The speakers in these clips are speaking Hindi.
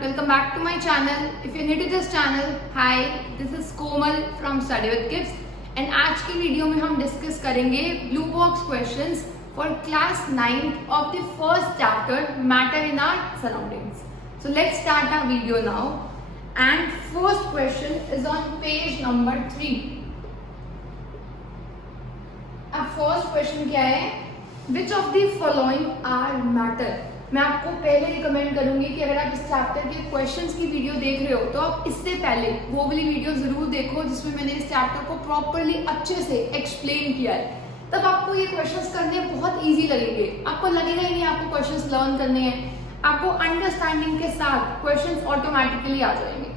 welcome back to my channel. If you're new to this channel, hi, this is Komal from Study with Kids and आज की वीडियो में हम डिस्कस करेंगे blue box questions for class 9 of the first chapter matter in our surroundings. So let's start our video now and first question is on page number 3. अब first question क्या है? Which of the following are matter? मैं आपको पहले रिकमेंड करूंगी कि अगर आप इस चैप्टर के क्वेश्चंस की वीडियो देख रहे हो तो आप इससे पहले वो वाली वीडियो जरूर देखो जिसमें मैंने इस चैप्टर को प्रॉपर्ली अच्छे से एक्सप्लेन किया है. तब आपको ये क्वेश्चंस करने बहुत इजी लगेंगे. आपको लगेगा ही नहीं आपको क्वेश्चंस लर्न करने हैं. आपको अंडरस्टैंडिंग के साथ क्वेश्चंस ऑटोमेटिकली आ जाएंगे.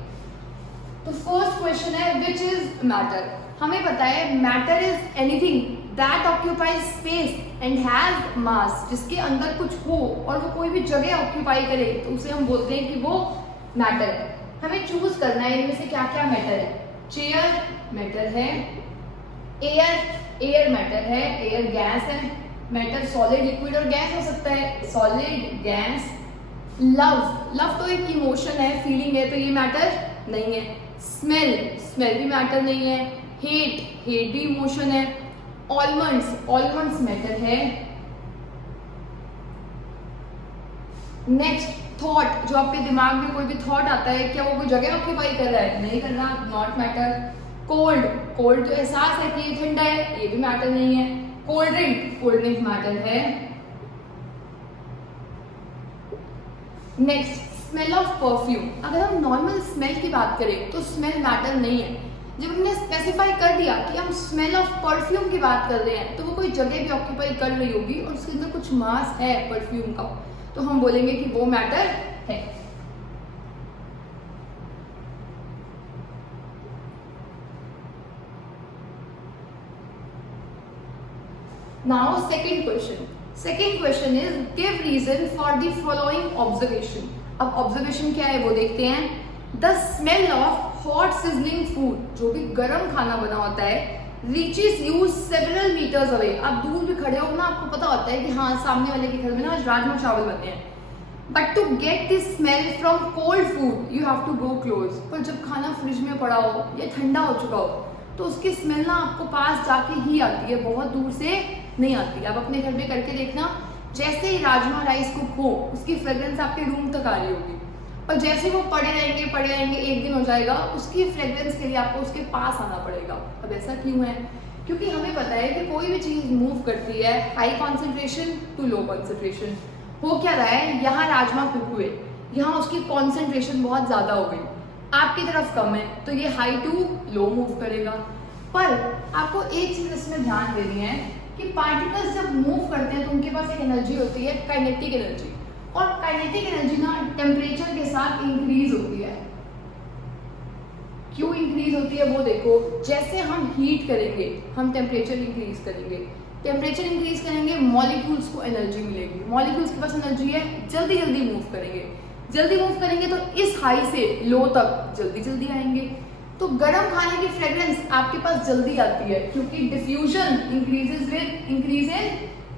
तो फर्स्ट क्वेश्चन है विच इज मैटर. हमें पता है matter is anything that occupies space and has मास. जिसके अंदर कुछ हो और वो कोई भी जगह ऑक्यूपाई करे तो उसे हम बोलते हैं कि वो मैटर है. हमें चूज करना है इनमें से क्या क्या मैटर है. चेयर मैटर है, एयर मैटर है, एयर गैस है, मैटर सॉलिड लिक्विड और गैस हो सकता है, सॉलिड गैस. लव तो एक इमोशन है, फीलिंग है, तो ये मैटर नहीं है. स्मेल भी मैटर नहीं है. हेट भी इमोशन है. ऑलमंड्स मैटर है. नेक्स्ट थॉट, जो आपके दिमाग में कोई भी थॉट आता है क्या वो कोई जगह ऑक्यूपाई कर रहा है? नहीं कर रहा, नॉट मैटर. कोल्ड तो एहसास है कि ये ठंडा है, ये भी मैटर नहीं है. कोल्ड ड्रिंक मैटर है. Next smell of perfume. अगर हम नॉर्मल स्मेल की बात करें तो स्मेल मैटर नहीं है. जब हमने स्पेसिफाई कर दिया कि हम स्मेल ऑफ परफ्यूम की बात कर रहे हैं तो वो कोई जगह भी ऑक्यूपाई कर रही होगी और उसके अंदर कुछ मास है परफ्यूम का, तो हम बोलेंगे कि वो मैटर है. Now second question is give reason for the following observation. अब ऑब्जर्वेशन क्या है वो देखते हैं. The smell of hot sizzling food, जो भी गर्म खाना बना होता है, reaches you several metres away. आप दूर भी खड़े हो ना, आपको पता होता है कि हाँ सामने वाले के घर में ना आज राजमा चावल बने हैं. But to get this smell from cold food you have to go close. पर जब खाना फ्रिज में पड़ा हो या ठंडा हो चुका हो तो उसकी स्मेल ना आपको पास जाके ही आती है, बहुत दूर से नहीं आती. आप अपने घर में करके देखना, जैसे ही राजमा राइस कुक हो उसकी फ्रेग्रेंस आपके रूम तक आ रही होगी, और जैसे वो पड़े रहेंगे एक दिन हो जाएगा, उसकी फ्रेग्रेंस के लिए आपको उसके पास आना पड़ेगा. अब ऐसा क्यों है? क्योंकि हमें पता है कि कोई भी चीज मूव करती है high concentration to low concentration. हो क्या रहा है, यहाँ राजमा कुक हुए, यहाँ उसकी कॉन्सेंट्रेशन बहुत ज्यादा हो गई, आपकी तरफ कम है तो ये हाई टू लो मूव करेगा. पर आपको एक चीज इसमें ध्यान देनी है कि पार्टिकल्स जब मूव करते हैं तो उनके पास एक एनर्जी होती है, काइनेटिक एनर्जी. और काइनेटिक एनर्जी ना टेम्परेचर के साथ इंक्रीज होती है. क्यों इंक्रीज होती है वो देखो. जैसे हम हीट करेंगे हम टेम्परेचर इंक्रीज करेंगे, मॉलिक्यूल्स को एनर्जी मिलेगी. मॉलिक्यूल्स के पास एनर्जी है, जल्दी मूव करेंगे तो इस हाई से लो तक जल्दी आएंगे. तो गर्म खाने की फ्रेग्रेंस आपके पास जल्दी आती है क्योंकि diffusion increases with increase in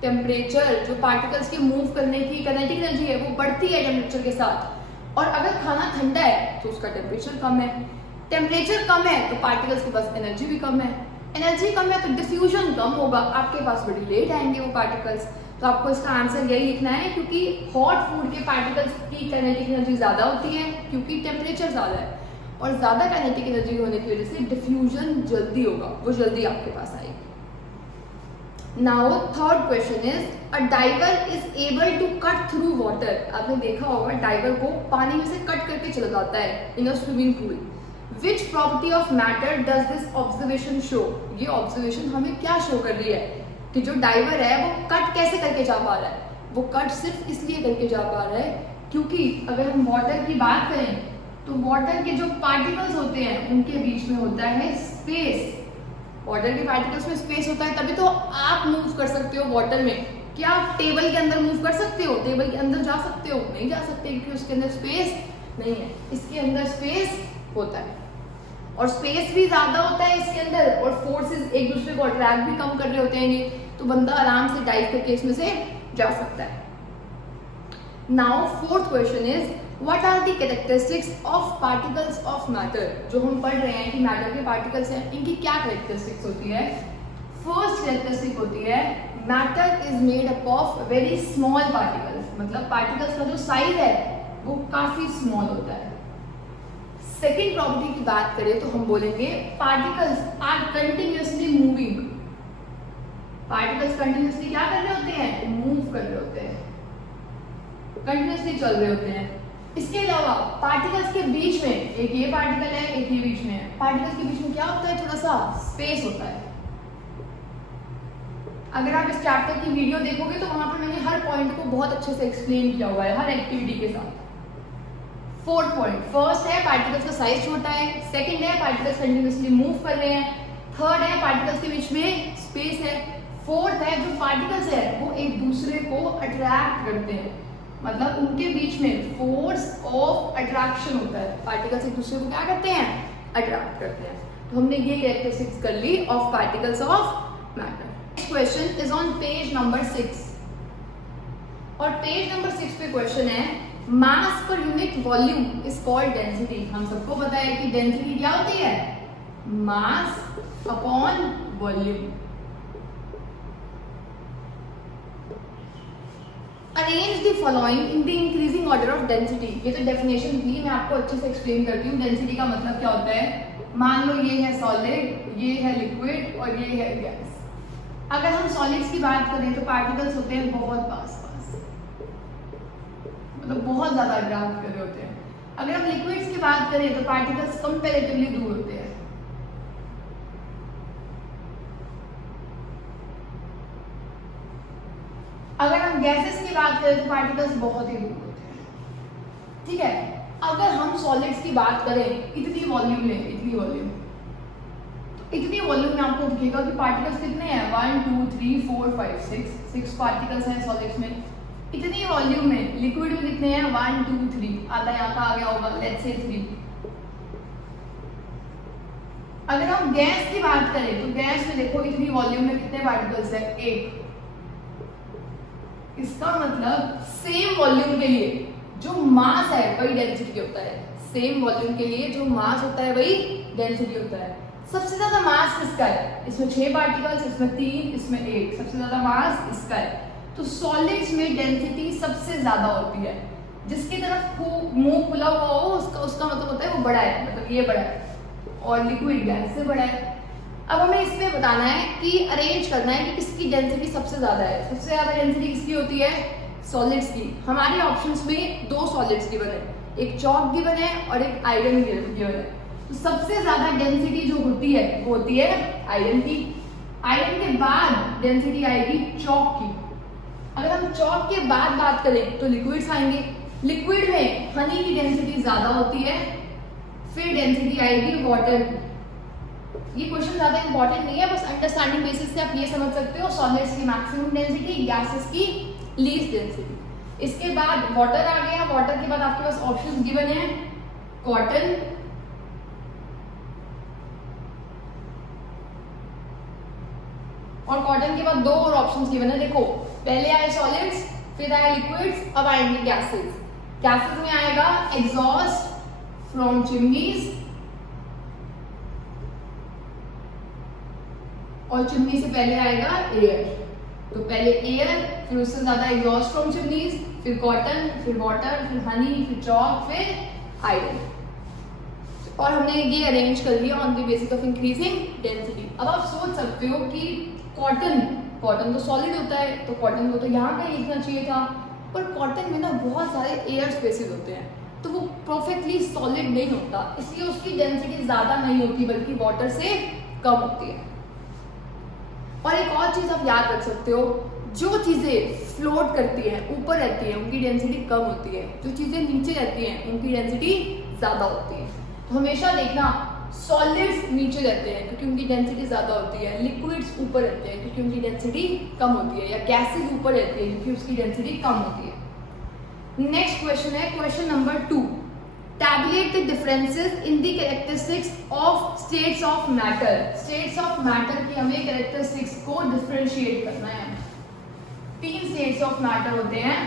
temperature. जो पार्टिकल्स के मूव करने की काइनेटिक एनर्जी है वो बढ़ती है टेम्परेचर के साथ. और अगर खाना ठंडा है तो उसका टेम्परेचर कम है. टेम्परेचर कम है तो पार्टिकल्स के पास एनर्जी भी कम है. एनर्जी कम है तो डिफ्यूजन कम होगा, आपके पास बड़ी लेट आएंगे वो पार्टिकल्स. तो आपको इसका आंसर यही लिखना है क्योंकि हॉट फूड के पार्टिकल्स की काइनेटिक एनर्जी ज्यादा होती है क्योंकि टेम्परेचर ज्यादा है, और ज्यादा काइनेटिक एनर्जी होने की वजह से डिफ्यूजन जल्दी होगा, वो जल्दी आपके पास आएगी. Now third question is a diver is able to cut through water. आपने देखा होगा डाइवर को पानी में से कट करके चला जाता है in a swimming pool. Which property of matter does this observation show. ये ऑब्जर्वेशन हमें क्या शो कर रही है कि जो डाइवर है वो कट कैसे करके जा पा रहा है. वो कट सिर्फ इसलिए करके जा पा रहा है क्योंकि अगर हम वाटर की बात करें तो वाटर के जो पार्टिकल्स होते हैं उनके बीच में होता है स्पेस. वाटर के पार्टिकल्स में स्पेस होता है तभी तो आप मूव कर सकते हो वाटर में. क्या आप टेबल के अंदर मूव कर सकते हो? टेबल के अंदर जा सकते हो? नहीं जा सकते क्योंकि उसके अंदर स्पेस नहीं है. इसके अंदर स्पेस होता है और स्पेस भी ज्यादा होता है इसके अंदर, और फोर्सेस एक दूसरे को अट्रैक्ट भी कम कर रहे होते हैं, तो बंदा आराम से डाइव करके इसमें से जा सकता है. Now fourth question is what are the characteristics of particles of matter, जो हम पढ़ रहे हैं कि मैटर के पार्टिकल्स हैं, इनकी क्या कैरेक्टरिस्टिक्स होती है। फर्स्ट कैरेक्टरिस्टिक होती है matter is made up of very small particles, मतलब पार्टिकल्स का जो साइज है वो काफी स्मॉल होता है। सेकेंड प्रॉपर्टी की बात करें तो हम बोलेंगे particles are continuously moving, particles continuously क्या कर रहे होते हैं, मूव कर रहे होते हैं, कंटिन्यूअसली चल रहे होते हैं। इसके अलावा पार्टिकल्स के बीच में, एक ये पार्टिकल है एक ये बीच में है, पार्टिकल्स के बीच में क्या होता है, थोड़ा सा स्पेस होता है। अगर आप इस चैप्टर की वीडियो देखोगे तो वहां पर मैंने हर पॉइंट को बहुत अच्छे से एक्सप्लेन किया हुआ है, हर एक्टिविटी के साथ। फोर्थ पॉइंट, फर्स्ट है पार्टिकल्स का साइज छोटा है, सेकंड है पार्टिकल्स कंटिन्यूअसली मूव कर रहे हैं, थर्ड है पार्टिकल्स के बीच में स्पेस है, फोर्थ है जो पार्टिकल्स है वो एक दूसरे को अट्रैक्ट करते हैं, मतलब उनके बीच में फोर्स ऑफ अट्रैक्शन होता है, पार्टिकल्स एक दूसरे को क्या करते हैं, अट्रैक्ट करते हैं। तो हमने ये कैरेक्टरिस्टिक्स कर ली of particles of matter. Next question is on page number 6 और पेज नंबर 6 पे क्वेश्चन है मास पर unit volume is called density. हम सबको पता है कि डेंसिटी क्या होती है, mass upon volume. Arrange the following in the increasing order of density. ये तो डेफिनेशन थी, मैं आपको अच्छे से एक्सप्लेन करती हूँ। डेंसिटी का मतलब क्या होता है, मान लो ये है सॉलिड, ये है लिक्विड और ये है गैस। अगर हम सॉलिड्स की बात करें तो पार्टिकल्स होते हैं बहुत पास, मतलब बहुत ज्यादा अट्रैक्ट कर रहे होते हैं। अगर हम लिक्विड्स की बात करें तो पार्टिकल्स कंपैरेटिवली दूर होते हैं। अगर हम गैसेस की बात करें तो पार्टिकल्स बहुत ही दूर होते हैं, ठीक है। अगर हम सॉलिड्स की बात करें, इतनी वॉल्यूम लें, इतनी वॉल्यूम, तो इतनी वॉल्यूम में आपको दिखेगा कि पार्टिकल्स कितने हैं, 1 2 3 4 5 6 पार्टिकल्स हैं सॉलिड्स में। इतनी वॉल्यूम में लिक्विड में कितने हैं, 1 2 3, आधा यहाँ का आ गया होगा, लेट्स से 3। अगर हम गैस की बात करें तो गैस में देखो इतनी वॉल्यूम में कितने पार्टिकल्स हैं, 1। इसका मतलब सेम वॉल्यूम के लिए जो मास है वही डेंसिटी होता है, सेम वॉल्यूम के लिए जो मास होता है वही डेंसिटी होता है। सबसे ज्यादा मास किसका है, इसमें 6 पार्टिकल्स, इसमें 3, इसमें 1, सबसे ज्यादा मास इसका है। तो सॉलिड्स में डेंसिटी सबसे ज्यादा होती है, जिसकी तरफ मुंह खुला हुआ हो उसका मतलब होता है वो बड़ा है, मतलब ये बड़ा है, और लिक्विड गैस से बड़ा है। अब हमें इसमें बताना है कि अरेंज करना है कि किसकी डेंसिटी सबसे ज्यादा है। सबसे ज्यादा डेंसिटी किसकी होती है, सॉलिड्स की। हमारे ऑप्शंस में 2 सॉलिड्स गिवन है, एक चॉक गिवन है और एक आयरन गिवन है। तो सबसे ज्यादा डेंसिटी जो होती है वो होती है आयरन की। आयरन के बाद डेंसिटी आएगी चॉक की। अगर हम चॉक के बाद बात करें तो लिक्विड्स आएंगे। लिक्विड में हनी की डेंसिटी ज्यादा होती है, फिर डेंसिटी आएगी वाटर की। ये क्वेश्चन ज्यादा इंपॉर्टेंट नहीं है, बस अंडरस्टैंडिंग बेसिस से आप ये समझ सकते हो सॉलिड्स की मैक्सिमम डेंसिटी, गैसेस की लीस्ट डेंसिटी। इसके बाद वाटर आ गया। वाटर के बाद आपके पास ऑप्शंस गिवन है कॉटन, और कॉटन के बाद 2 और ऑप्शंस गिवन है। देखो पहले आए सॉलिड्स, फिर आए लिक्विड्स, अब आएंगे गैसेस। गैसेस में आएगा एग्जॉस्ट फ्रॉम चिमनीज, और चिमनी से पहले आएगा एयर। तो पहले एयर, फिर उससे ज्यादा एग्जॉस्ट फ्रॉम चिमनीज, फिर कॉटन, फिर वाटर, फिर हनी, फिर चॉक, फिर आयरन। और हमने ये अरेंज कर लिया on the basis of increasing density. अब आप सोच सकते हो कि कॉटन तो सॉलिड होता है, तो कॉटन को तो यहाँ कहीं लिखना चाहिए था, पर कॉटन में ना बहुत सारे एयर स्पेसेस होते हैं, तो वो परफेक्टली सॉलिड नहीं होता, इसलिए उसकी डेंसिटी ज्यादा नहीं होती बल्कि वाटर से कम होती है। और एक और चीज आप याद रख सकते हो, जो चीजें फ्लोट करती हैं, ऊपर रहती हैं, उनकी डेंसिटी कम होती है, जो चीजें नीचे रहती हैं उनकी डेंसिटी ज्यादा होती है। तो हमेशा देखना सॉलिड्स नीचे रहते हैं क्योंकि उनकी डेंसिटी ज्यादा होती है, लिक्विड्स ऊपर रहते हैं क्योंकि उनकी डेंसिटी कम होती है, या गैसेस ऊपर रहती है क्योंकि उसकी डेंसिटी कम होती है। नेक्स्ट क्वेश्चन है question number 2, tabulate the differences in the characteristics of states of matter. States of matter की हमें कैरेक्टरिस्टिक्स को डिफरेंशिएट करना है। 3 स्टेट्स ऑफ मैटर होते हैं,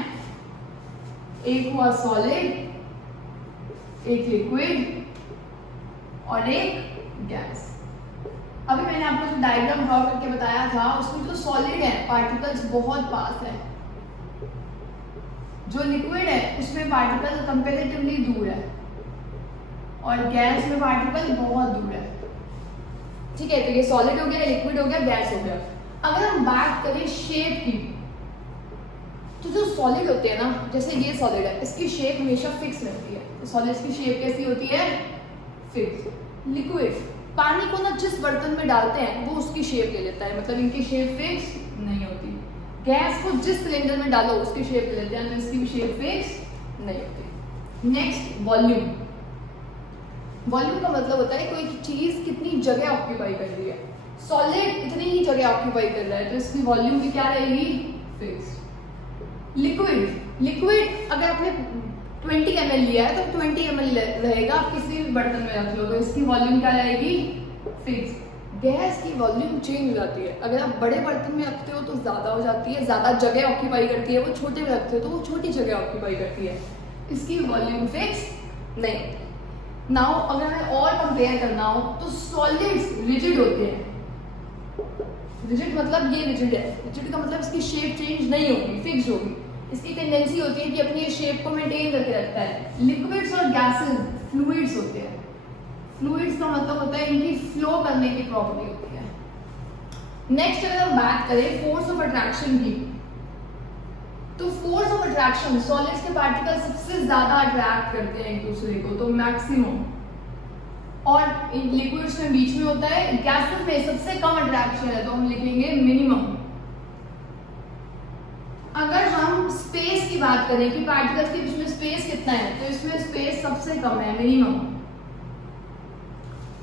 एक हुआ सॉलिड, एक लिक्विड और एक गैस। अभी मैंने आपको जो डायग्राम ड्रॉ करके बताया था उसमें जो सॉलिड है पार्टिकल्स बहुत पास है, जो लिक्विड है उसमें पार्टिकल कंपैरेटिवली दूर है और गैस में पार्टिकल बहुत दूर है। ठीक है, तो ये सॉलिड हो गया, लिक्विड हो गया, गैस हो गया। अगर हम बात करें शेप की, तो जो सॉलिड होते हैं ना, जैसे ये सॉलिड है, इसकी शेप हमेशा फिक्स रहती है। तो सॉलिड्स की शेप कैसी होती है? फिक्स। लिक्विड पानी को ना जिस बर्तन में डालते हैं वो उसकी शेप ले लेता है, मतलब इनकी शेप फिक्स नहीं होती। गैस को जिस सिलेंडर में डालो उसकी शेप ले लेते हैं, तो इसकी भी शेप फिक्स नहीं होती। Next, volume. वॉल्यूम का मतलब होता है कोई चीज कितनी जगह ऑक्यूपाई कर रही है। सॉलिड इतनी ही जगह ऑक्यूपाई कर रहा है तो इसकी वॉल्यूम भी क्या रहेगी? फिक्स। लिक्विड अगर आपने 20 ml लिया है तो 20 ml रहेगा, आप किसी भी बर्तन में रख लो तो इसकी वॉल्यूम क्या रहेगी? फिक्स। गैस की वॉल्यूम चेंज हो जाती है, अगर आप बड़े बर्तन में रखते हो तो ज़्यादा हो जाती है, ज़्यादा जगह ऑक्यूपाई करती है। वो छोटे में रखते हो तो वो छोटी जगह ऑक्यूपाई करती है, इसकी वॉल्यूम फिक्स नहीं होती। नाउ अगर हमें और कंपेयर करना हो तो सॉलिड्स रिजिड होते हैं। रिजिड मतलब ये रिजिड है, रिजिड का मतलब इसकी शेप चेंज नहीं होगी, फिक्स होगी। इसकी टेंडेंसी होती है कि अपनी शेप को मेंटेन करके रखता है। लिक्विड्स और गैसेस फ्लूइड्स होते हैं। फ्लूइड्स का मतलब होता है इनकी फ्लो करने की प्रॉपर्टी होती है। नेक्स्ट अगर हम बात करें फोर्स ऑफ अट्रैक्शन की, तो फोर्स ऑफ अट्रैक्शन सॉलिड्स के पार्टिकल सबसे ज्यादा अट्रैक्ट करते हैं एक दूसरे को, तो मैक्सिमम, और लिक्विड्स में बीच में होता है। गैसेस में सबसे कम अट्रैक्शन है तो हम लिखेंगे मिनिमम। अगर हम स्पेस की बात करें कि पार्टिकल्स के बीच में स्पेस कितना है, तो इसमें स्पेस सबसे कम है, मिनिमम।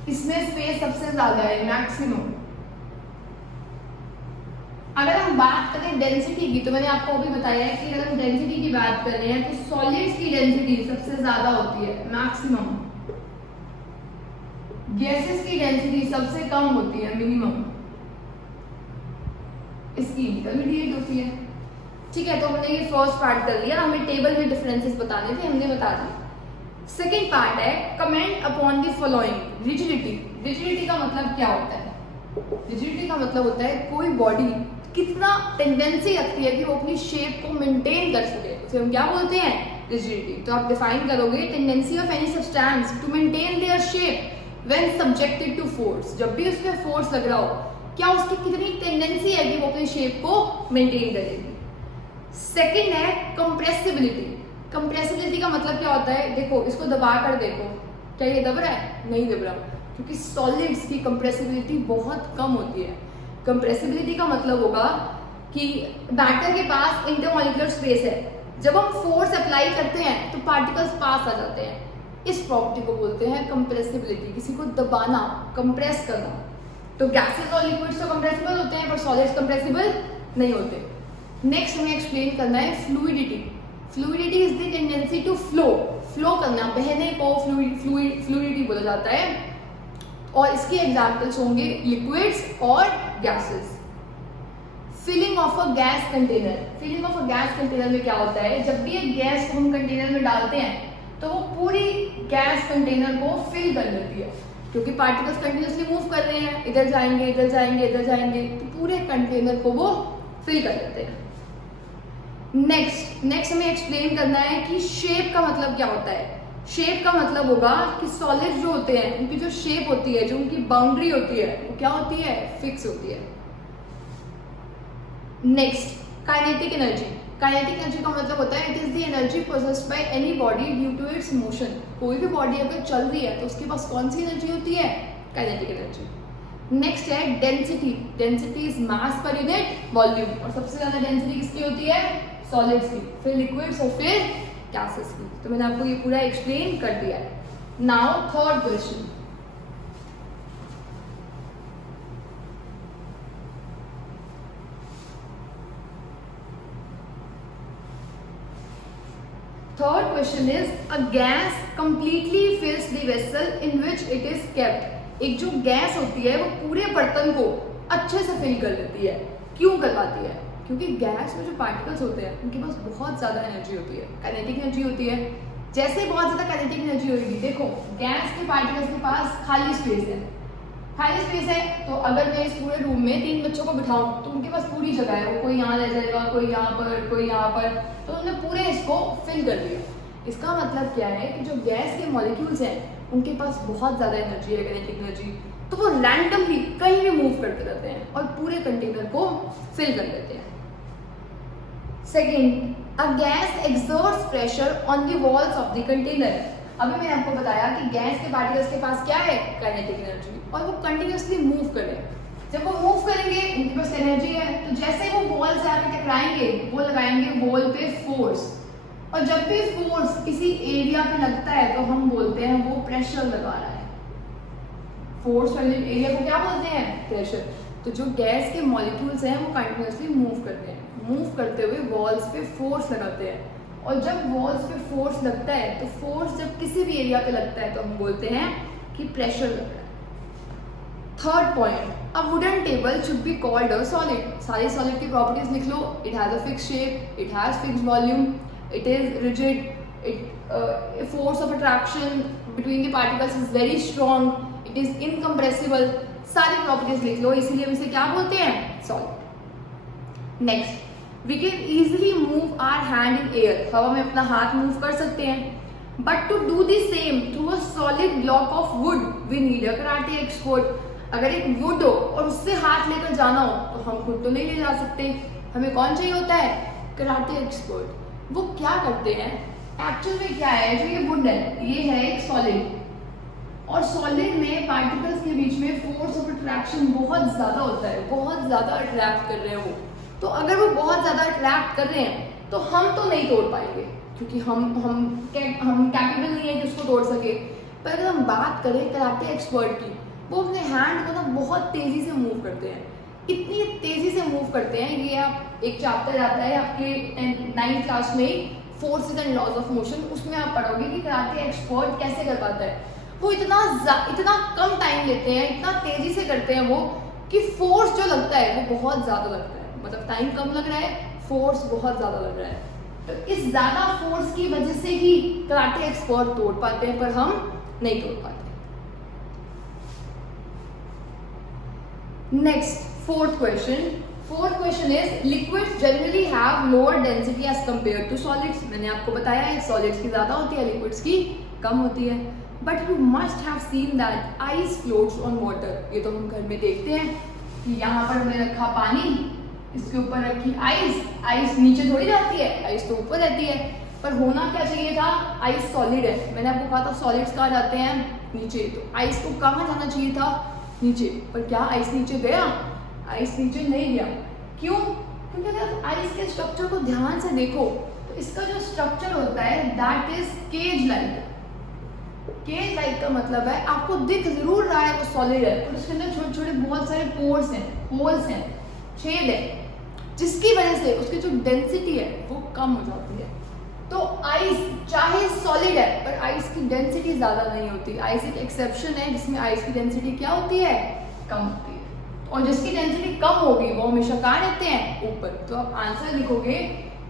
इसमें स्पेस सबसे ज्यादा है, मैक्सिमम। अगर हम बात करें डेंसिटी की, तो मैंने आपको अभी बताया है कि अगर हम डेंसिटी की बात कर रहे हैं तो सॉलिड्स की डेंसिटी सबसे ज्यादा होती है, मैक्सिमम। गैसेस की डेंसिटी सबसे कम होती है, मिनिमम। इसकी इंटरमीडिएट होती है। ठीक है, तो हमने ये फर्स्ट पार्ट कर लिया, हमें टेबल में डिफरेंसेस बताने थे, हमने बता दी। सेकेंड पार्ट है comment upon the following. Rigidity. Rigidity का मतलब क्या होता है? रिजिडिटी का मतलब होता है कोई बॉडी कितना टेंडेंसी रखती है कि वो अपनी शेप को मेंटेन कर सके, उसे हम क्या बोलते हैं? रिजिडिटी। तो आप डिफाइन करोगे tendency of any substance to maintain their shape when subjected to force. जब भी उस पर फोर्स लग रहा हो, क्या उसकी कितनी टेंडेंसी है कि वो अपनी शेप को मेंटेन करेगी। सेकेंड है कंप्रेसिबिलिटी। कंप्रेसिबिलिटी का मतलब क्या होता है? देखो, इसको दबा कर देखो, क्या ये दब रहा है? नहीं दब रहा, क्योंकि सॉलिड्स की कंप्रेसिबिलिटी बहुत कम होती है। कंप्रेसिबिलिटी का मतलब होगा कि बैटर के पास इंटरमॉलिक्यूलर स्पेस है, जब हम फोर्स अप्लाई करते हैं तो पार्टिकल्स पास आ जाते हैं। इस प्रॉपर्टी को बोलते हैं कंप्रेसिबिलिटी, किसी को दबाना, कंप्रेस करना। तो गैसेस और लिक्विड्स तो कंप्रेसिबल होते हैं पर सॉलिड्स कंप्रेसिबल नहीं होते। नेक्स्ट हमें एक्सप्लेन करना है fluidity. Fluidity is the tendency to flow. Flow करना, बहने को फ्लूइडिटी बोला जाता है। और इसके एग्जाम्पल्स होंगे लिक्विड्स और gases. Filling of a gas container. Filling of a gas container में क्या होता है? जब भी एक गैस को हम कंटेनर में डालते हैं तो वो पूरी गैस कंटेनर को फिल कर लेती है, क्योंकि पार्टिकल्स कंटिन्यूसली मूव कर रहे हैं, इधर जाएंगे, इधर जाएंगे, इधर जाएंगे, तो पूरे कंटेनर को वो फिल कर लेते हैं। नेक्स्ट हमें एक्सप्लेन करना है कि शेप का मतलब क्या होता है। शेप का मतलब होगा कि सॉलिड जो होते हैं उनकी जो शेप होती है, जो उनकी बाउंड्री होती है, वो क्या होती है? फिक्स होती है। Next, kinetic energy. Kinetic energy का मतलब होता है it is the energy possessed by any body due to its motion. कोई भी बॉडी अगर चल रही है तो उसके पास कौन सी एनर्जी होती है? Kinetic energy. नेक्स्ट है डेंसिटी। डेंसिटी इज मास पर यूनिट वॉल्यूम, और सबसे ज्यादा डेंसिटी किसकी होती है? सॉलिड्स की, फिर लिक्विड्स और फिर गैसेस की। तो मैंने आपको ये पूरा एक्सप्लेन कर दिया है। Now third question. Third question is a gas completely fills the vessel in which it is kept। एक जो गैस होती है वो पूरे बर्तन को अच्छे से फिल कर लेती है। क्यों कर पाती है? क्योंकि गैस में जो पार्टिकल्स होते हैं उनके पास बहुत ज़्यादा एनर्जी होती है, काइनेटिक एनर्जी होती है। जैसे बहुत ज्यादा काइनेटिक एनर्जी होगी, देखो गैस के पार्टिकल्स के पास खाली स्पेस है, खाली स्पेस है, तो अगर मैं इस पूरे रूम में 3 बच्चों को बिठाऊं तो उनके पास पूरी जगह है, वो कोई यहाँ रह जाएगा, कोई यहाँ पर, कोई यहाँ पर, तो उन्होंने पूरे इसको फिल कर दिया। इसका मतलब क्या है कि जो गैस के मॉलिक्यूल्स हैं उनके पास बहुत ज़्यादा एनर्जी है, काइनेटिक एनर्जी, तो वो रैंडमली कहीं भी मूव करते रहते हैं और पूरे कंटेनर को फिल कर देते हैं। Second, a gas exerts pressure on the walls of the container. अभी मैंने आपको बताया कि गैस के पार्टिकल्स के पास क्या है, काइनेटिक एनर्जी, और वो कंटिन्यूसली मूव करें। जब वो मूव करेंगे उनके पास एनर्जी है, तो जैसे वो वॉल से आके टकराएंगे वो लगाएंगे वॉल पे फोर्स, और जब भी फोर्स किसी एरिया पे लगता है तो हम बोलते हैं वो प्रेशर लगा रहा है। फोर्स वाले एरिया को क्या बोलते हैं, प्रेशर। तो जो गैस के मॉलिक्यूल्स हैं वो कंटिन्यूसली मूव करते हैं, मूव करते हुए वॉल्स पे फोर्स लगाते हैं, और जब वॉल्स पे फोर्स लगता है तो फोर्स जब किसी भी एरिया पे लगता है तो हम बोलते हैं कि प्रेशर लग रहा है। Third point, a wooden table should be called a solid. सारी सॉलिड की प्रॉपर्टीज लिख लो। It has a fix shape, it has fix volume, it is rigid, it force of attraction between the particles is very strong, it is incompressible. सारी प्रॉपर्टीज लिख लो, इसीलिए हम इसे क्या बोलते हैं, solid. Next, we can easily move our hand in air. हवा में अपना हाथ मूव कर सकते हैं, but to do the same through a solid block of wood we need a karate expert. अगर एक वुड हो और उससे हाथ लेकर जाना हो तो हम खुद तो नहीं ले जा सकते, हमें कौन चाहिए होता है, कराटे एक्सपर्ट। वो क्या करते हैं, एक्चुअल में क्या है, जो ये वुड है ये है एक सॉलिड, और सॉलिड में पार्टिकल्स के बीच में फोर्स ऑफ अट्रैक्शन बहुत ज्यादा होता है, बहुत ज्यादा अट्रैक्ट कर रहे हैं वो। तो अगर वो बहुत ज्यादा अट्रैक्ट कर रहे हैं तो हम तो नहीं तोड़ पाएंगे, क्योंकि हम कैपेबल नहीं है कि उसको तोड़ सके। पर अगर हम बात करें कराटे एक्सपर्ट की, वो अपने हैंड को ना बहुत तेजी से मूव करते हैं, इतनी तेजी से मूव करते हैं। ये आप एक चैप्टर आता है आपके 9th क्लास में, forces and laws of motion, उसमें आप पढ़ोगे कि कराटे एक्सपर्ट कैसे कर पाता है। वो इतना कम टाइम लेते हैं, इतना तेजी से करते हैं वो, कि फोर्स जो लगता है वो बहुत ज्यादा लगता है। मतलब टाइम कम लग रहा है, फोर्स बहुत ज्यादा लग रहा है। तो इस ज्यादा फोर्स की वजह से ही कराटे एक्सपर्ट तोड़ पाते हैं, पर हम नहीं तोड़ पाते। Next, fourth question is liquids generally have lower density as compare to solids. मैंने आपको बताया है सॉलिड्स की ज्यादा होती है, लिक्विड्स की कम होती है। But you must have seen that ice floats on water. ये तो हम घर में देखते हैं कि यहाँ पर हमने रखा पानी, इसके ऊपर रखी आइस नीचे थोड़ी जाती है, आइस तो ऊपर रहती है। पर होना क्या चाहिए था, आइस सॉलिड है, मैंने आपको कहा था सॉलिड्स कहाँ जाते हैं, नीचे। तो आइस को कहाँ जाना चाहिए था, नीचे। पर क्या आइस नीचे गया, आइस नीचे नहीं गया। क्यों, क्योंकि अगर आइस के स्ट्रक्चर को ध्यान से देखो तो इसका जो स्ट्रक्चर होता है that is cage like. Cage like का मतलब है आपको दिख जरूर रहा है वो सॉलिड है, और उसके अंदर छोटे छोटे बहुत सारे पोर्स हैं, होल्स हैं, छेद है, जिसकी वजह से उसकी जो डेंसिटी है वो कम हो जाती है। तो आइस चाहे सॉलिड है पर आइस की डेंसिटी ज्यादा नहीं होती। आइस एक एक्सेप्शन है जिसमें आइस की डेंसिटी क्या होती है, कम होती है, और जिसकी डेंसिटी कम होगी वो हमेशा कहाँ रहते हैं, ऊपर। तो आप आंसर लिखोगे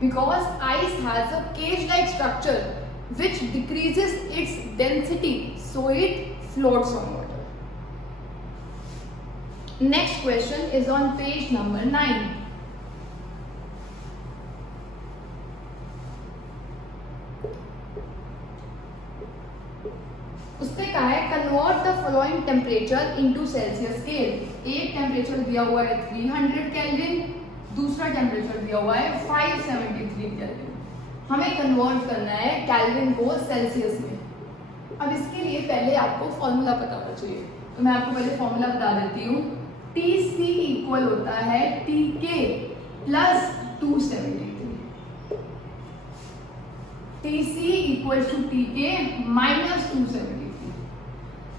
because ice has a cage like structure which decreases its density so it floats on water. Next question is on page number 9. उससे कहा है convert the following temperature into Celsius scale. एक टेम्परेचर दिया हुआ है 300 केल्विन, दूसरा टेम्परेचर दिया हुआ है 573 केल्विन। हमें कन्वर्ट करना है केल्विन को सेल्सियस में। अब इसके लिए पहले आपको फॉर्मूला पता होना चाहिए, तो मैं आपको पहले फॉर्मूला बता देती हूँ। TC इक्वल होता है TK plus 273। TC equal to TK minus 273।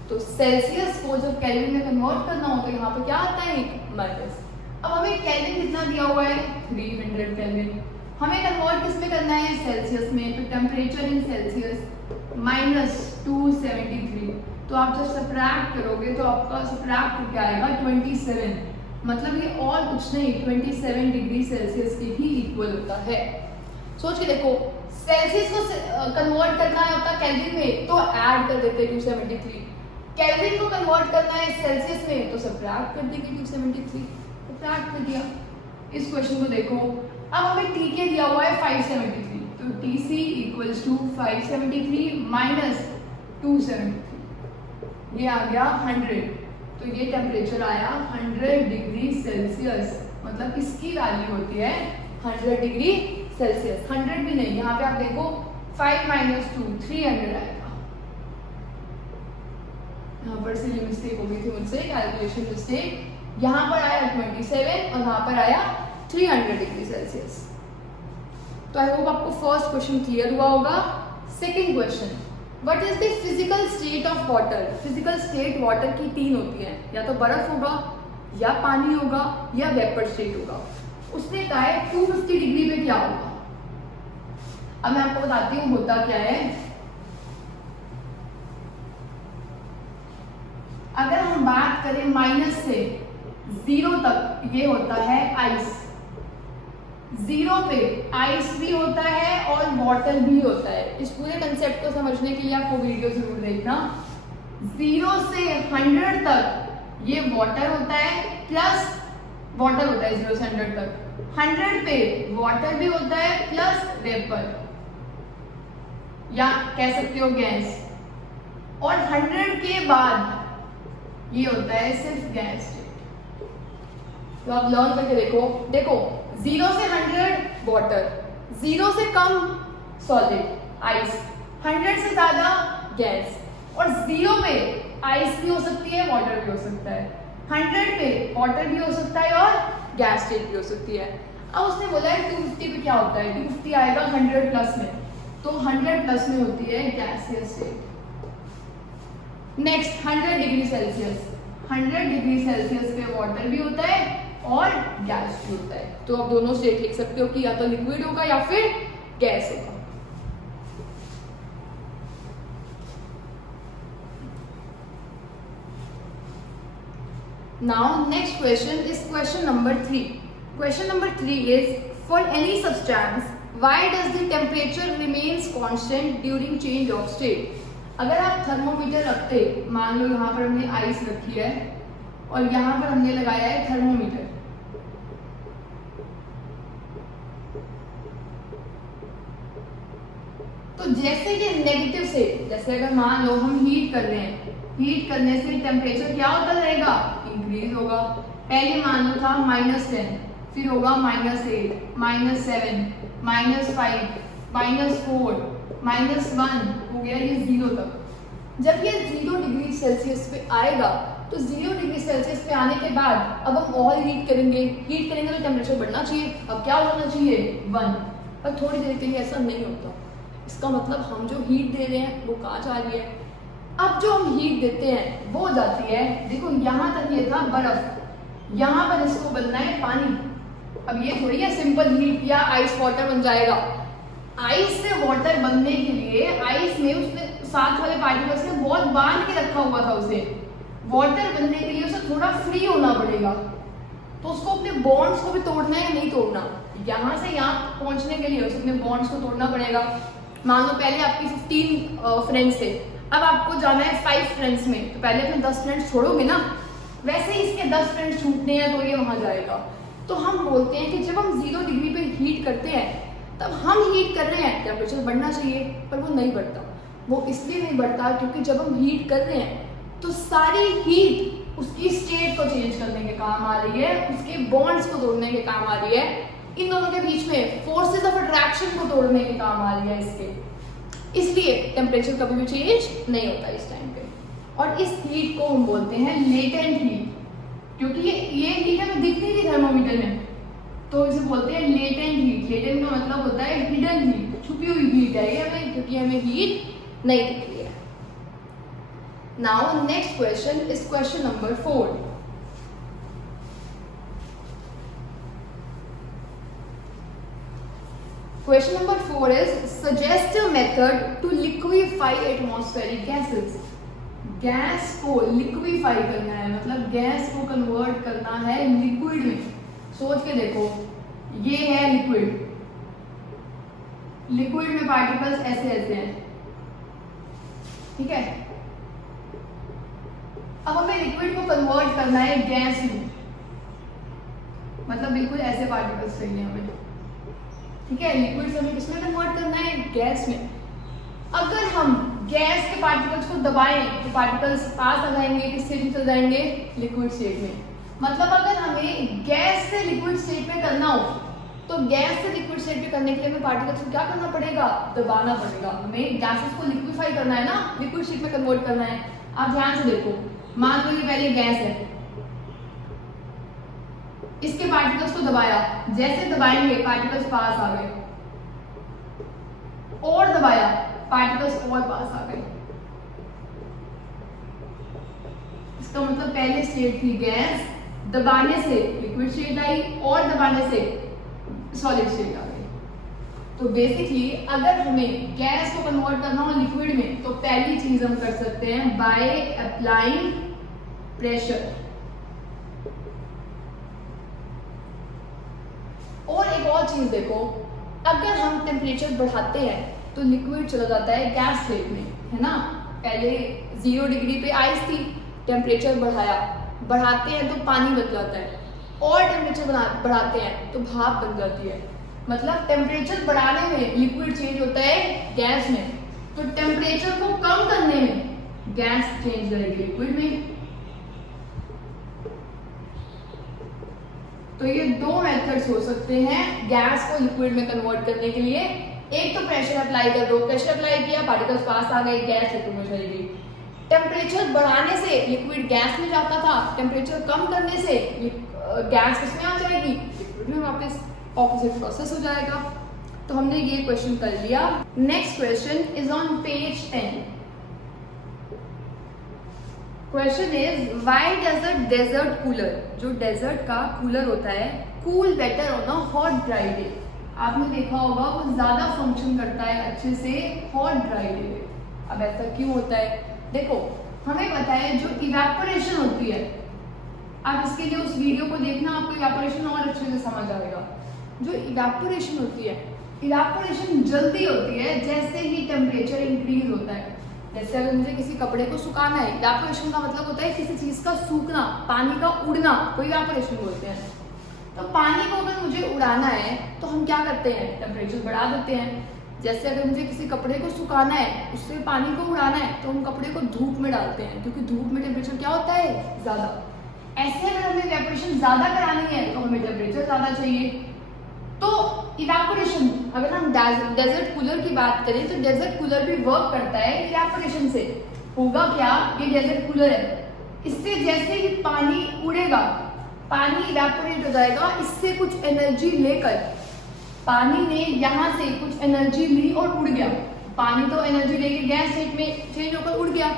तो सेल्सियस को जब केल्विन में कन्वर्ट करना हो तो यहाँ पे क्या आता है, एक माइनस। अब हमें केल्विन कितना दिया हुआ है, 300 केल्विन। हमें कन्वर्ट किस में करना है, सेल्सियस में। तो टेम्परेचर इन सेल्सियस माइनस 273। तो आप जब सब्ट्रैक्ट करोगे तो आपका सब्ट्रैक्ट क्या आएगा, 27। मतलब ये और कुछ नहीं 27 डिग्री सेल्सियस के ही इक्वल होता है। सोच के देखो, सेल्सियस को कन्वर्ट करना है आपका केल्विन में तो ऐड कर देते 273, केल्विन को कन्वर्ट करना है सेल्सियस में तो सब्ट्रैक्ट कर देंगे 273, सब्ट्रैक्ट कर दिया। इस क्वेश्चन को देखो, अब हमें TK दिया हुआ है 573, तो TC इक्वल्स टू 573 माइनस 273, ये आ गया 100, तो ये टेम्परेचर आया 100 डिग्री सेल्सियस, मतलब इसकी वैल्यू होती है 100 डिग्री सेल्सियस। 100 भी नहीं, यहाँ पे आप देखो 5 माइनस 2 300 आएगा, यहाँ पर से मिस्टेक हो गई थी मुझसे, कैलकुलेशन मिस्टेक। यहाँ पर आया 27 और यहाँ पर आया 300 डिग्री सेल्सियस। तो आई होप आपको फर्स्ट क्वेश्चन क्लियर हुआ होगा। Second question, what is the physical state of water. Physical state water की 3 होती है, या तो बर्फ होगा, या पानी होगा, या वेपर स्टेट होगा। उसने कहा है 250 डिग्री पे क्या होगा। अब मैं आपको बताती हूँ होता क्या है। अगर हम बात करें माइनस से 0 तक, ये होता है आइस। 0 पे आइस भी होता है और वाटर भी होता है। इस पूरे कंसेप्ट को समझने के लिए आपको वीडियो जरूर देखना। 0 से 100 तक ये वाटर होता है, प्लस वाटर होता है 0 से 100 तक। 100 पे वाटर भी होता है प्लस वेपर, या कह सकते हो गैस। और 100 के बाद ये होता है सिर्फ गैस स्टेट। तो आप लर्न करके देखो 0 से 100 वाटर, 0 से कम सॉलिड आइस, 100 से ज्यादा गैस, और 0 पे आइस भी हो सकती है, वाटर भी हो सकता है। 100 पे वाटर भी हो सकता है और गैस स्टेट भी हो सकती है। अब उसने बोला है 250 पे क्या होता है, 250 आएगा 100 प्लस में, तो 100 प्लस में होती है gaseous state. Next 100 degree Celsius, 100 degree Celsius पे वाटर भी होता है और गैस भी होता है। तो आप दोनों स्टेट लिख सकते हो कि या तो लिक्विड होगा या फिर गैस होगा। Now next question is question number 3. Question number 3 is, for any substance why does the temperature remains constant during change of state. अगर आप थर्मोमीटर रखते, मान लो यहाँ पर हमने आइस रखी है और यहाँ पर हमने लगाया है थर्मोमीटर, तो जैसे ये नेगेटिव से, जैसे अगर मान लो हम हीट कर रहे हैं, हीट करने से टेम्परेचर क्या होता रहेगा, इंक्रीज होगा। पहले मान लो था -10, फिर होगा -8, -7, -5, -4, -1, हो गया ये 0 तक। जब ये 0 डिग्री सेल्सियस पे आएगा, तो 0 डिग्री सेल्सियस पे आने के बाद अब हम और हीट करेंगे तो टेम्परेचर बढ़ना चाहिए। अब क्या होना चाहिए 1, पर थोड़ी देर के लिए ऐसा नहीं होता। इसका मतलब हम जो हीट दे रहे हैं वो कहाँ जा रही है। अब जो हम हीट देते हैं वो जाती है, देखो यहाँ तक ये था बर्फ, यहाँ पर इसको बनना है पानी। अब ये थोड़ी है सिंपल हीट किया आइस वाटर बन जाएगा। आइस से वाटर बनने के लिए आइस में उसने साथ वाले पार्टिकल्स ने बहुत बांध के रखा हुआ था उसे। वाटर बनने के लिए उसे थोड़ा फ्री होना पड़ेगा, तो उसको अपने बॉन्ड्स को भी तोड़ना है या नहीं तोड़ना। यहाँ से यहाँ पहुंचने के लिए उसे अपने बॉन्ड्स को तोड़ना पड़ेगा। मान लो पहले आपकी 15 फ्रेंड्स थे, अब आपको जाना है 5 फ्रेंड्स में, तो पहले अपने 10 फ्रेंड्स छोड़ोगे ना। वैसे ही इसके 10 फ्रेंड्स छूटने हैं तो ये वहां जाएगा। तो हम बोलते हैं कि जब हम 0 डिग्री पे हीट करते हैं, तब हम हीट कर रहे हैं, टेम्परेचर बढ़ना चाहिए, पर वो नहीं बढ़ता। वो इसलिए नहीं बढ़ता क्योंकि जब हम हीट कर रहे हैं तो सारी हीट उसकी स्टेट को चेंज करने के काम आ रही है, उसके बॉन्ड्स को तोड़ने के काम आ रही है, इन दोनों के बीच में फोर्सेस ऑफ अट्रैक्शन को तोड़ने के काम आ रही है इसके। इसलिए टेम्परेचर कभी भी चेंज नहीं होता इस टाइम पे। और इस हीट को हम बोलते हैं लेटेंट हीट, क्योंकि ये हीट हमें दिख नहीं रही थर्मोमीटर में, तो इसे बोलते हैं लेटेंट हीट। लेटेंट का मतलब होता है हिडन हीट, छुपी हुई हीट है ये हमें, क्योंकि हमें हीट नहीं दिख रही है। Now next question is question number 4. Question number 4 is, suggest a method to liquefy atmospheric gases. Gas को लिक्विफाई करना है, मतलब गैस को कन्वर्ट करना है लिक्विड में। सोच के देखो, ये है लिक्विड, लिक्विड में पार्टिकल्स ऐसे ऐसे हैं, ठीक है। अब हमें लिक्विड को कन्वर्ट करना है गैस में, मतलब बिल्कुल ऐसे पार्टिकल्स चाहिए हमें, ठीक है। लिक्विड से हमें किसमें कन्वर्ट करना है, गैस में। अगर हम गैस के पार्टिकल्स को दबाएं तो पार्टिकल्स पास आ जाएंगे, किस स्टेट में चल जाएंगे, लिक्विड स्टेट में। मतलब अगर हमें गैस से लिक्विड स्टेट में करना हो तो गैस से लिक्विड स्टेट में करने के लिए हमें पार्टिकल्स को क्या करना पड़ेगा, दबाना पड़ेगा। हमें गैसेस को लिक्विफाई करना है ना, लिक्विड स्टेट में कन्वर्ट करना है। आप ध्यान से देखो, मान लो ये पहले गैस है, इसके पार्टिकल्स को दबाया, जैसे दबाएंगे पार्टिकल्स पास आ गए, और दबाया पार्टिकल्स और पास आ गए। इसका मतलब पहले स्टेट थी गैस, दबाने से लिक्विड स्टेट आई, और दबाने से सॉलिड स्टेट आ गई। तो बेसिकली अगर हमें गैस को कन्वर्ट करना हो लिक्विड में तो पहली चीज हम कर सकते हैं बाय अप्लाइंग प्रेशर। और एक और चीज देखो, अगर हम टेम्परेचर बढ़ाते हैं तो लिक्विड चला जाता है गैस स्टेट में, है ना। पहले 0 डिग्री पे आइस थी, टेम्परेचर बढ़ाते हैं तो पानी बन जाता है, और टेम्परेचर बढ़ाते हैं तो भाप बन जाती है। मतलब टेम्परेचर बढ़ाने में लिक्विड चेंज होता है गैस में, तो टेम्परेचर को कम करने में गैस चेंज करेगी लिक्विड में। तो ये दो मेथड्स हो सकते हैं गैस को लिक्विड में कन्वर्ट करने के लिए। एक तो प्रेशर अप्लाई कर दो, प्रेशर अप्लाई किया, पार्टिकल्स पास आ गए, गैस लिक्विड में चली गई। टेम्परेचर बढ़ाने से लिक्विड गैस में जाता था, टेम्परेचर कम करने से गैस किसमें आ जाएगी, लिक्विड में वापस। ऑपोजिट प्रोसेस हो जाएगा। तो हमने ये क्वेश्चन कर लिया। Next question is on page 10। Question is why does a desert cooler, जो डेजर्ट का कूलर होता है, cool better on a hot dry day. आपने देखा होगा वो ज्यादा फंक्शन करता है अच्छे से हॉट ड्राई डे में। अब ऐसा क्यों होता है, देखो हमें पता है जो इवेपोरेशन होती है, आप इसके लिए उस वीडियो को देखना, आपको इवेपोरेशन और अच्छे से समझ आएगा। जो इवेपोरेशन होती है, इवेपोरेशन जल्दी होती है जैसे ही टेम्परेचर इंक्रीज होता है। जैसे अगर मुझे किसी कपड़े को सुखाना है, इवेपोरेशन का मतलब होता है किसी चीज का सूखना, पानी का उड़ना, को इवेपोरेशन बोलते हैं। तो पानी को अगर मुझे उड़ाना है तो हम क्या करते हैं, टेम्परेचर बढ़ा देते हैं। जैसे अगर मुझे किसी कपड़े को सुखाना है, उससे पानी को उड़ाना है, तो हम कपड़े को धूप में डालते हैं, क्योंकि धूप में टेम्परेचर क्या होता है, ज्यादा। ऐसे अगर हमें इवेपोरेशन ज्यादा करानी है तो हमें टेम्परेचर ज्यादा चाहिए। तो इवेपोरेशन, अगर हम डेजर्ट कूलर की बात करें तो डेजर्ट कूलर भी वर्क करता है इवेपोरेशन से। होगा क्या, ये डेजर्ट कूलर है, इससे जैसे ही पानी उड़ेगा, पानी इवेपोरेट हो जाएगा, इससे कुछ एनर्जी लेकर, पानी ने यहाँ से कुछ एनर्जी ली और उड़ गया। पानी तो एनर्जी लेके गैस स्टेट में चेंज होकर उड़ गया।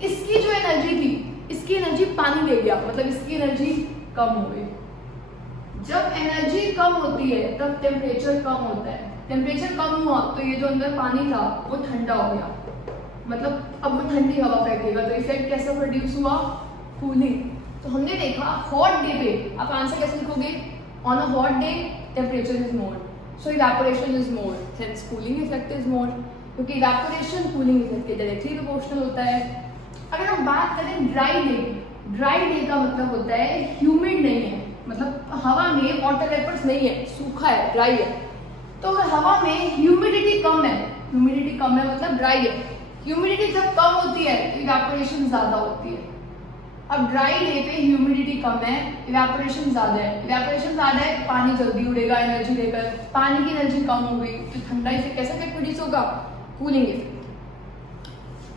इसकी जो एनर्जी थी, इसकी एनर्जी पानी ले गया, मतलब इसकी एनर्जी कम हो गई। जब एनर्जी कम होती है तब टेम्परेचर कम होता है। टेम्परेचर कम हुआ तो ये जो अंदर पानी था वो ठंडा हो गया, मतलब अब वो ठंडी हवा फेंकेगा, तो इफेक्ट कैसा प्रोड्यूस हुआ, कूलिंग। तो हमने देखा हॉट डे पे, आप आंसर कैसे लिखोगे, on a hot day temperature is more, so evaporation is more, hence cooling effect is more, क्योंकि इवेपोरेशन कूलिंग इफेक्ट के डायरेक्टली प्रोपोर्शनल होता है। अगर हम बात करें ड्राई डे, ड्राई डे का मतलब होता है ह्यूमिड नहीं है, मतलब हवा में वाटर वेपर्स नहीं है, सूखा है, ड्राई है। तो अगर हवा में ह्यूमिडिटी कम है, ह्यूमिडिटी कम है मतलब ड्राई है, ह्यूमिडिटी जब कम होती है तो इवेपोरेशन ज्यादा होती है। अब ड्राई डे पे ह्यूमिडिटी कम है, इवेपोरेशन ज्यादा है, इवेपोरेशन ज्यादा है, पानी जल्दी उड़ेगा एनर्जी लेकर, पानी की एनर्जी कम हो गई तो ठंडा इफेक्ट कैसा इफेक्ट प्रोड्यूस होगा, cooling effect.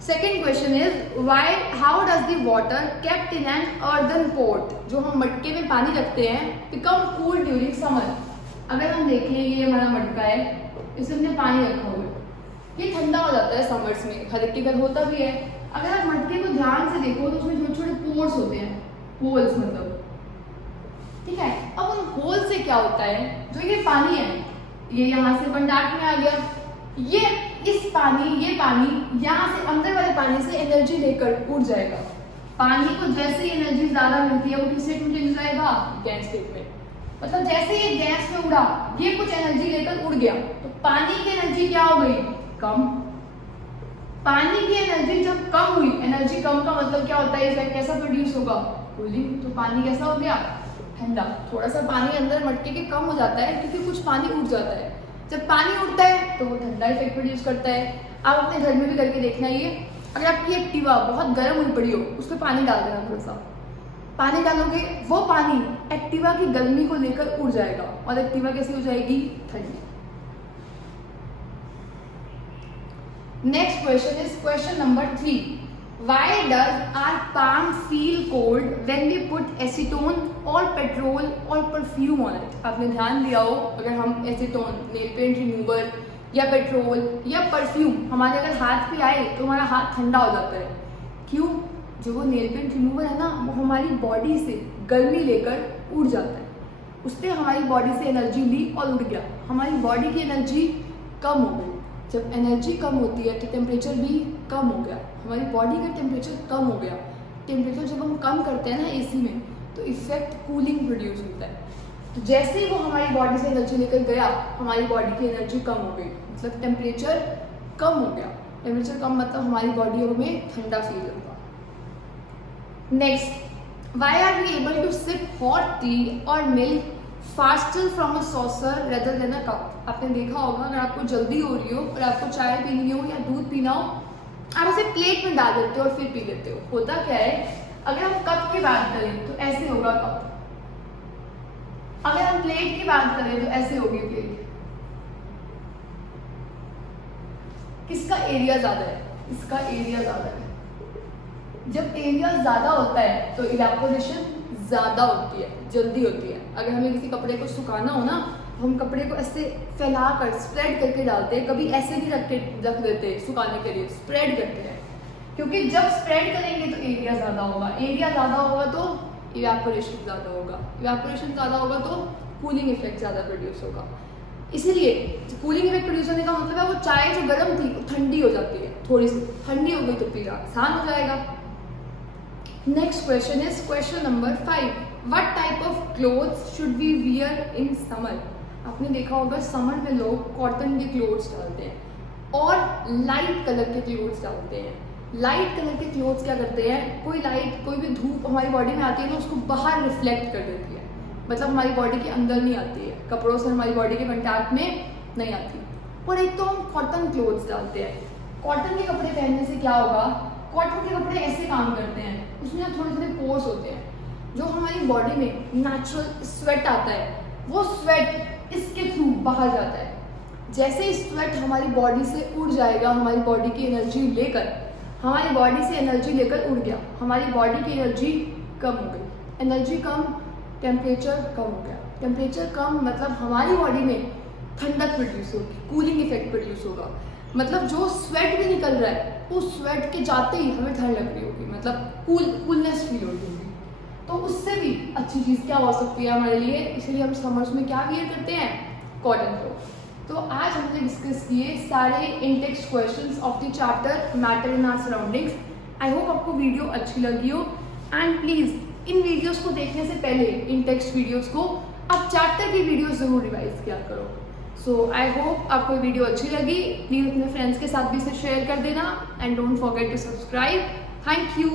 Second question is why how does the water kept in an earthen pot, जो हम मटके में पानी रखते हैं, बिकम कूल ड्यूरिंग समर। अगर हम देखें ये हमारा मटका है, इसमें हमने पानी रखा हुआ है, ये ठंडा हो जाता है समर्स में, हर एक के घर होता भी है। अगर आप मटके को ध्यान से देखो तो उसमें छोटे छोटे पोर्स होते हैं, होल्स मतलब, ठीक है। अब उन होल से क्या होता है, जो ये पानी है ये यहाँ से कंडक्ट में आ गया, ये पानी यहाँ से अंदर वाले पानी से एनर्जी लेकर उड़ जाएगा। पानी को जैसे ही एनर्जी ज्यादा मिलती है वो किस स्टेट में चले जाएगा, गैस स्टेट में। मतलब जैसे ये गैस में उड़ा, ये कुछ एनर्जी लेकर उड़ गया, तो पानी की एनर्जी क्या हो गई? कम। पानी की एनर्जी जब कम हुई, एनर्जी कम का मतलब क्या होता है? इफेक्ट कैसा प्रोड्यूस होगा? कूलिंग। तो पानी कैसा हो गया? ठंडा। थोड़ा सा पानी अंदर मटके के कम हो जाता है क्योंकि कुछ पानी उड़ जाता है। जब पानी उड़ता है तो वो ठंडा इफेक्ट प्रोड्यूस करता है। आप अपने घर में भी करके देखना। ये अगर आपकी एक्टिवा बहुत गर्म हुई पड़ी हो, उस पर पानी डाल देना, थोड़ा सा पानी डालोगे, वो पानी एक्टिवा की गर्मी को लेकर उड़ जाएगा और एक्टिवा कैसी हो जाएगी? ठंडी। Next question is question number 3. Why does our palm feel cold when we put acetone or petrol or perfume on it? आपने ध्यान दिया हो, अगर हम एसीटोन, नेल पेंट रिमूवर या पेट्रोल या परफ्यूम हमारे अगर हाथ पे आए तो हमारा हाथ ठंडा हो जाता है। क्यों? जो वो नेल पेंट रिमूवर है ना, वो हमारी बॉडी से गर्मी लेकर उड़ जाता है। उसने हमारी बॉडी से एनर्जी ली और उड़ गया, हमारी बॉडी की एनर्जी कम हो गई। जब एनर्जी कम होती है तो टेम्परेचर भी कम हो गया, हमारी बॉडी का टेम्परेचर कम हो गया। टेम्परेचर जब हम कम करते हैं ना एसी में, तो इफेक्ट कूलिंग प्रोड्यूस होता है। तो जैसे ही वो हमारी बॉडी से एनर्जी लेकर गया, हमारी बॉडी की एनर्जी कम हो गई, मतलब टेम्परेचर कम हो गया। टेम्परेचर कम मतलब हमारी बॉडी में ठंडा फील होगा। Next, why are we able to sip hot tea और milk faster from a saucer rather than a cup? आपने देखा होगा, अगर आपको जल्दी हो रही हो और आपको चाय पीनी हो या दूध पीना हो, आप उसे प्लेट में डाल देते हो और फिर पी लेते हो। होता क्या है, अगर हम कप की बात करें तो ऐसे होगा कप, अगर हम प्लेट की बात करें तो ऐसे होगी प्लेट। किसका एरिया ज्यादा है? इसका एरिया ज्यादा है। जब एरिया ज्यादा होता है तो इवेपोरेशन ज्यादा होती है, जल्दी होती है। अगर हमें किसी कपड़े को सुखाना हो ना, तो हम कपड़े को ऐसे फैला कर स्प्रेड करके डालते हैं, कभी ऐसे भी रख देते हैं सुखाने के लिए, स्प्रेड करते हैं। क्योंकि जब स्प्रेड करेंगे तो एरिया ज्यादा होगा, एरिया ज्यादा होगा तो इवेपोरेशन ज्यादा होगा, इवेपोरेशन ज्यादा होगा तो कूलिंग इफेक्ट ज्यादा प्रोड्यूस होगा। इसीलिए कूलिंग इफेक्ट प्रोड्यूस होने का मतलब है वो चाय जो गर्म थी वो ठंडी हो जाती है, थोड़ी सी ठंडी हो गई तो पीना आसान हो जाएगा। Next question is question number 5. What type of clothes should we wear in summer? आपने देखा होगा समर में लोग कॉटन के क्लोथ्स डालते हैं और लाइट कलर के क्लोथ्स डालते हैं। लाइट कलर के क्लोथ्स क्या करते हैं, कोई भी धूप हमारी बॉडी में आती है ना, उसको बाहर रिफ्लेक्ट कर देती है, मतलब हमारी बॉडी के अंदर नहीं आती है, कपड़ों से हमारी बॉडी के कंटैक्ट में नहीं आती। और एक तो हम कॉटन क्लोथ्स डालते हैं। कॉटन के कपड़े पहनने से क्या होगा, कॉटन के कपड़े ऐसे काम करते हैं, उसमें थोड़े थोड़े पोर्स होते हैं, जो हमारी बॉडी में नेचुरल स्वेट आता है, वो स्वेट इसके थ्रू बाहर जाता है। जैसे ही स्वेट हमारी बॉडी से उड़ जाएगा, हमारी बॉडी की एनर्जी लेकर, हमारी बॉडी से एनर्जी लेकर उड़ गया, हमारी बॉडी की एनर्जी कम हो गई। एनर्जी कम, टेम्परेचर कम हो गया। टेम्परेचर कम मतलब हमारी बॉडी में ठंडक प्रोड्यूस होगी, कूलिंग इफेक्ट प्रोड्यूस होगा। मतलब जो स्वेट भी निकल रहा है, उस स्वेट के जाते ही हमें ठंड लग रही होगी, मतलब कूलनेस फील होगी। तो उससे भी अच्छी चीज़ क्या हो सकती है हमारे लिए, इसलिए हम समर्स में क्या वियर करते हैं, कॉटन क्लोथ। तो आज हमने डिस्कस किए सारे in text questions of the chapter matter in our surroundings. I hope आपको वीडियो अच्छी लगी हो, एंड प्लीज़ इन वीडियोस को देखने से पहले, इन टेक्स्ट वीडियोस को, आप चैप्टर की वीडियो ज़रूर रिवाइज किया करो। सो आई होप आपको वीडियो अच्छी लगी। प्लीज़ अपने फ्रेंड्स के साथ भी इसे शेयर कर देना, and don't forget to subscribe. Thank you.